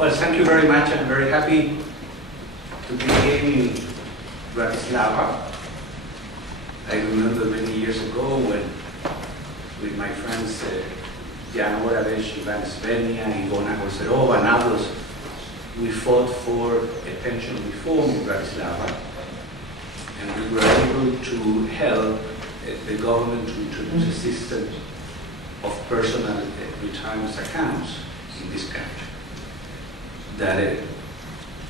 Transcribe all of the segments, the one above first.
Well, thank you very much. I'm very happy to be again in Bratislava. I remember many years ago when, with my friends Jan Oravesh, Ivan Svenia, Ivona Konzerova, and others, we fought for a pension reform in Bratislava, and we were able to help the government to introduce a system of personal retirement accounts in this country. That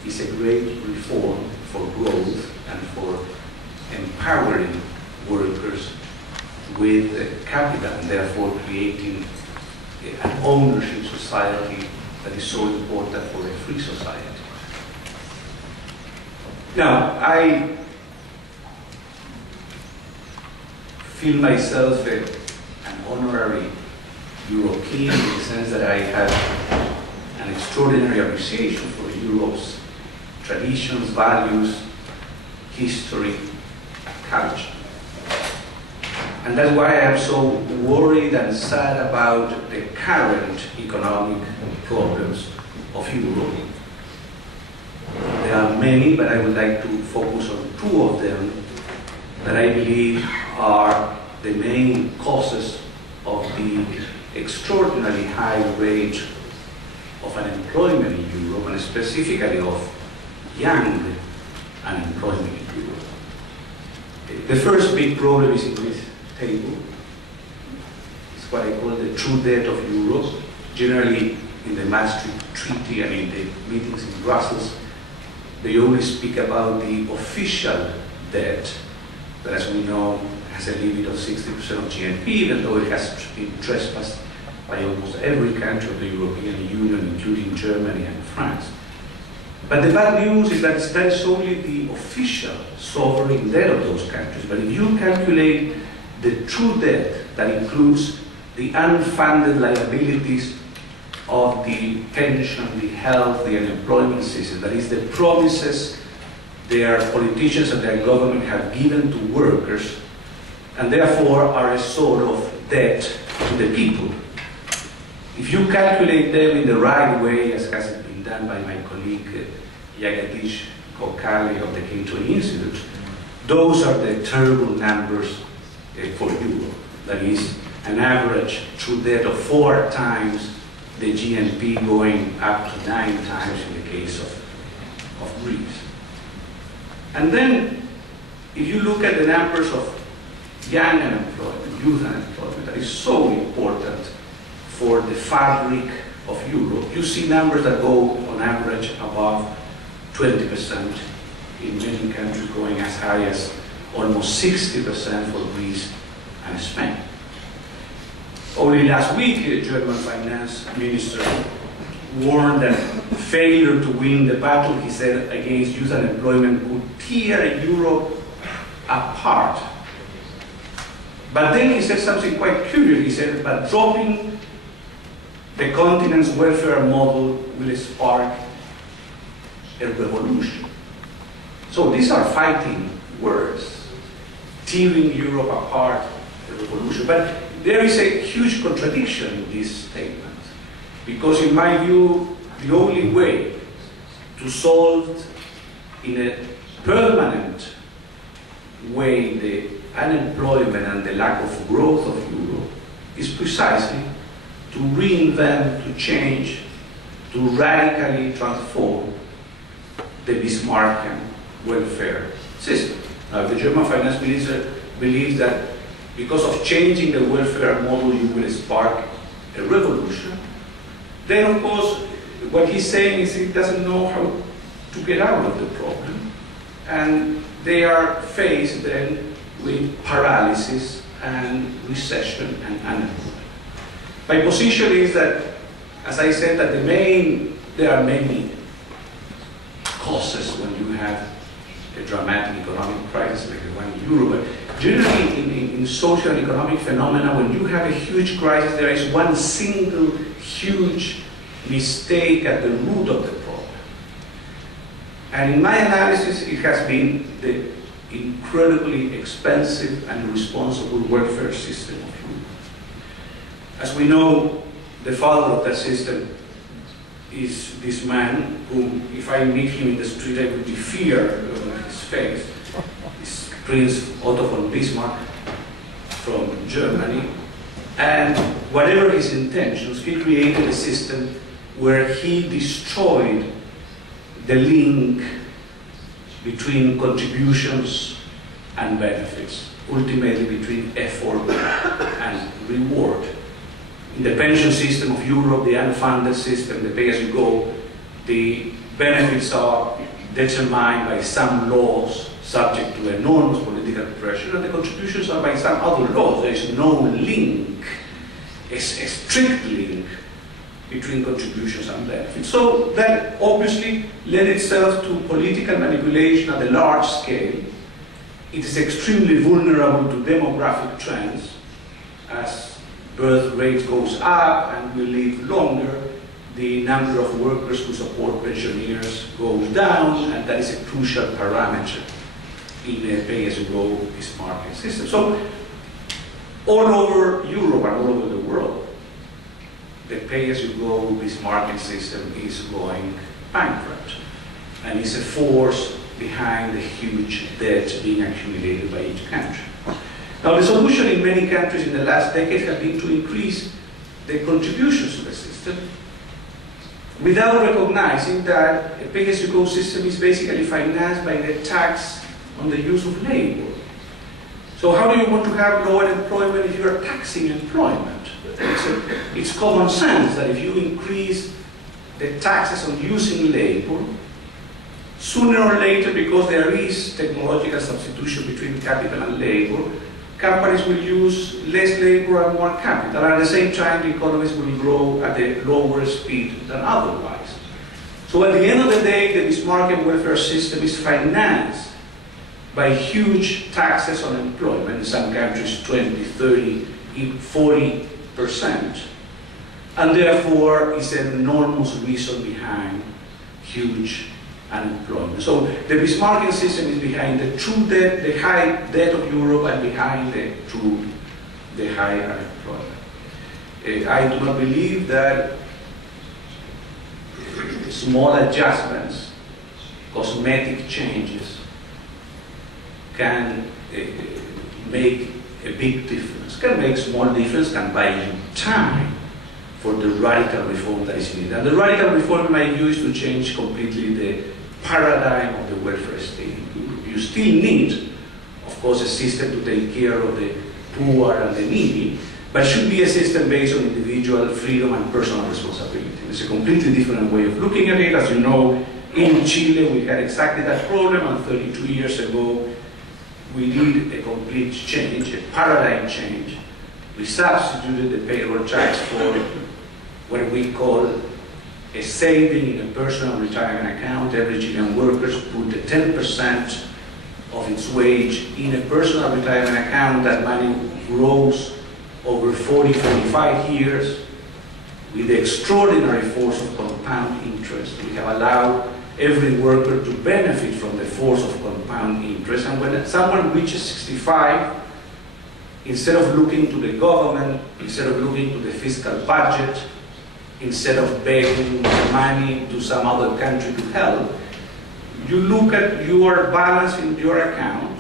is a great reform for growth and for empowering workers with capital, and therefore creating an ownership society that is so important for a free society. Now, I feel myself an honorary European in the sense that I have an extraordinary appreciation for Europe's traditions, values, history, culture. And that's why I am so worried and sad about the current economic problems of Europe. There are many, but I would like to focus on two of them that I believe are the main causes of the extraordinarily high rate of unemployment in Europe, and specifically of young unemployment in Europe. The first big problem is in this table. It's what I call the true debt of Europe. Generally, in the Maastricht Treaty and in the meetings in Brussels, they only speak about the official debt, that, as we know, has a limit of 60% of GNP, even though it has been trespassed by almost every country of the European Union, including Germany and France. But the bad news is that that is only the official sovereign debt of those countries. But if you calculate the true debt, that includes the unfunded liabilities of the pension, the health, the unemployment system, that is the promises their politicians and their government have given to workers, and therefore are a sort of debt to the people. If you calculate them in the right way, as has been done by my colleague Jagadish Kokali of the Clinton Institute, those are the terrible numbers for Europe. That is an average true debt of 4 times the GNP, going up to 9 times in the case of Greece. And then, if you look at the numbers of young unemployment, youth unemployment, that is so important for the fabric of Europe, you see numbers that go on average above 20%, in many countries going as high as almost 60% for Greece and Spain. Only last week, the German finance minister warned that failure to win the battle, he said, against youth unemployment could tear Europe apart. But then he said something quite curious. He said, but dropping the continent's welfare model will spark a revolution. So these are fighting words. Tearing Europe apart, a revolution. But there is a huge contradiction in this statement. Because in my view, the only way to solve in a permanent way the unemployment and the lack of growth of Europe is precisely to reinvent, to change, to radically transform the Bismarckian welfare system. Now, the German finance minister believes that because of changing the welfare model, you will spark a revolution. Then, of course, what he's saying is he doesn't know how to get out of the problem. And they are faced then with paralysis and recession and unemployment. My position is that, as I said, that there are many causes when you have a dramatic economic crisis like the one in Europe. But generally, in social and economic phenomena, when you have a huge crisis, there is one single huge mistake at the root of the problem. And in my analysis, it has been the incredibly expensive and irresponsible welfare system of Europe. As we know, the father of that system is this man whom, if I meet him in the street, I would be feared on his face. It's Prince Otto von Bismarck from Germany. And whatever his intentions, he created a system where he destroyed the link between contributions and benefits, ultimately between effort and reward. In the pension system of Europe, the unfunded system, the pay-as-you-go, the benefits are determined by some laws subject to enormous political pressure, and the contributions are by some other laws. There is no link, a strict link between contributions and benefits. So that obviously led itself to political manipulation at a large scale. It is extremely vulnerable to demographic trends. As birth rate goes up and we live longer, the number of workers who support pensioners goes down, and that is a crucial parameter in a pay-as-you-go Bismarckian system. So all over Europe and all over the world, the pay-as-you-go Bismarckian system is going bankrupt, and is a force behind the huge debt being accumulated by each country. Now, the solution in many countries in the last decade has been to increase the contributions to the system without recognizing that a pay-as-you-go system is basically financed by the tax on the use of labor. So how do you want to have lower employment if you are taxing employment? It's common sense that if you increase the taxes on using labor, sooner or later, because there is technological substitution between capital and labor, companies will use less labor and more capital, and at the same time the economies will grow at a lower speed than otherwise. So at the end of the day, the Bismarckian welfare system is financed by huge taxes on employment, in some countries 20, 30, 40%, and therefore is an enormous reason behind huge unemployment. So the Bismarckian system is behind the true debt, the high debt of Europe, and behind the high unemployment. I do not believe that small adjustments, cosmetic changes, can make a big difference. Can make small difference, can buy you time for the radical reform that is needed. And the radical reform, in my view, is to change completely the paradigm of the welfare state. You still need, of course, a system to take care of the poor and the needy, but should be a system based on individual freedom and personal responsibility. It's a completely different way of looking at it. As you know, in Chile, we had exactly that problem, and 32 years ago, we did a complete change, a paradigm change. We substituted the payroll tax for what we call a saving in a personal retirement account. Every Chilean worker put 10% of its wage in a personal retirement account. That money grows over 40, 45 years with the extraordinary force of compound interest. We have allowed every worker to benefit from the force of compound interest. And when someone reaches 65, instead of looking to the government, instead of looking to the fiscal budget, instead of begging money to some other country to help, you look at your balance in your account.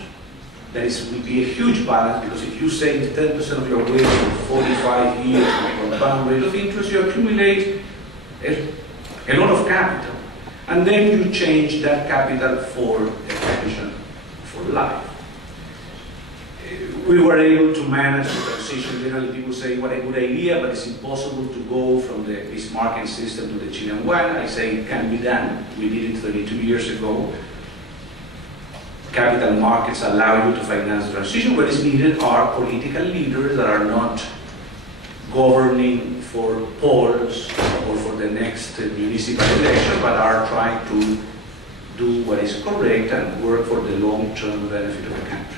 That will be a huge balance, because if you save 10% of your wage for 45 years with compound rate of interest, you accumulate a lot of capital. And then you change that capital for a pension for life. We were able to manage the transition. Generally, people say, what a good idea, but it's impossible to go from the Bismarckian system to the Chilean one. I say it can be done. We did it 32 years ago. Capital markets allow you to finance the transition. What is needed are political leaders that are not governing for polls or for the next municipal election, but are trying to do what is correct and work for the long-term benefit of the country.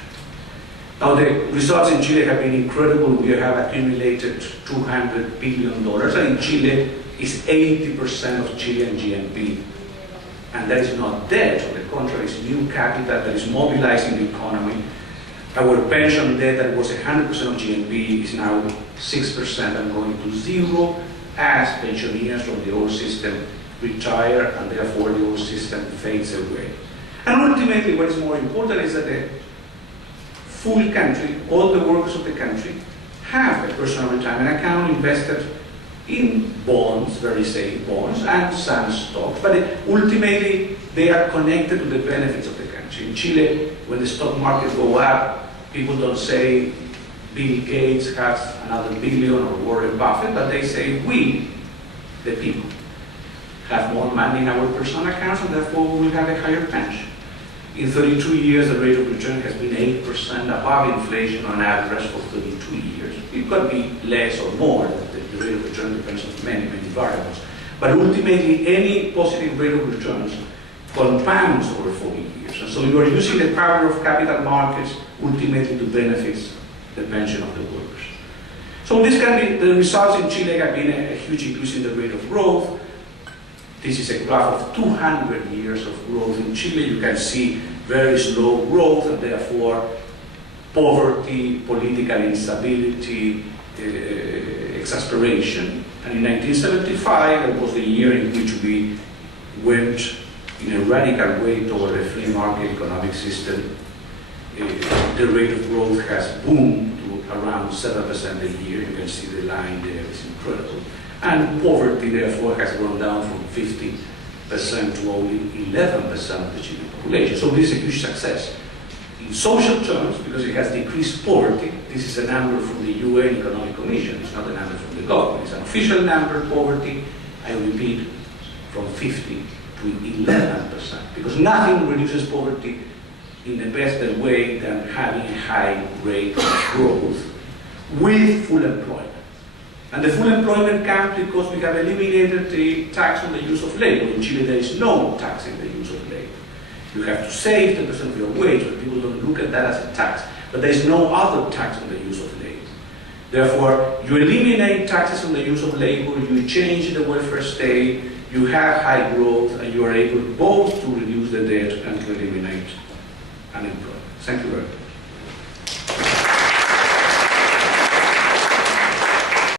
Now, the results in Chile have been incredible. We have accumulated $200 billion, and in Chile is 80% of Chilean GNP. And that is not debt. On the contrary, it's new capital that is mobilizing the economy. Our pension debt that was 100% of GNP is now 6% and going to zero. as pensioners from the old system retire, and therefore the old system fades away. And ultimately, what is more important is that the full country, all the workers of the country, have a personal retirement account invested in bonds, very safe bonds, and some stocks. But ultimately, they are connected to the benefits of the country. In Chile, when the stock market go up, people don't say Bill Gates has another billion or Warren Buffett, but they say we, the people, have more money in our personal accounts, and therefore we will have a higher pension. In 32 years, the rate of return has been 8% above inflation on average for 32 years. It could be less or more. The rate of return depends on many, many variables. But ultimately, any positive rate of returns compounds over 40 years. And so you are using the power of capital markets ultimately to benefit the pension of the workers. So this can be, the results in Chile have been a huge increase in the rate of growth. This is a graph of 200 years of growth in Chile. You can see very slow growth, and therefore poverty, political instability, exasperation. And in 1975, that was the year in which we went in a radical way toward a free market economic system. The rate of growth has boomed to around 7% a year. You can see the line there, it's incredible. And poverty, therefore, has gone down from 50% to only 11% of the Chilean population. So this is a huge success. In social terms, because it has decreased poverty, this is a number from the UN Economic Commission, it's not a number from the government, it's an official number, poverty, I repeat, from 50 to 11%, because nothing reduces poverty in the best way than having a high rate of growth with full employment. And the full employment comes because we have eliminated the tax on the use of labor. In Chile, there is no tax in the use of labor. You have to save 10% of your wage, but people don't look at that as a tax. But there is no other tax on the use of labor. Therefore, you eliminate taxes on the use of labor, you change the welfare state, you have high growth, and you are able both to reduce the debt and to eliminate unemployment. Thank you very much.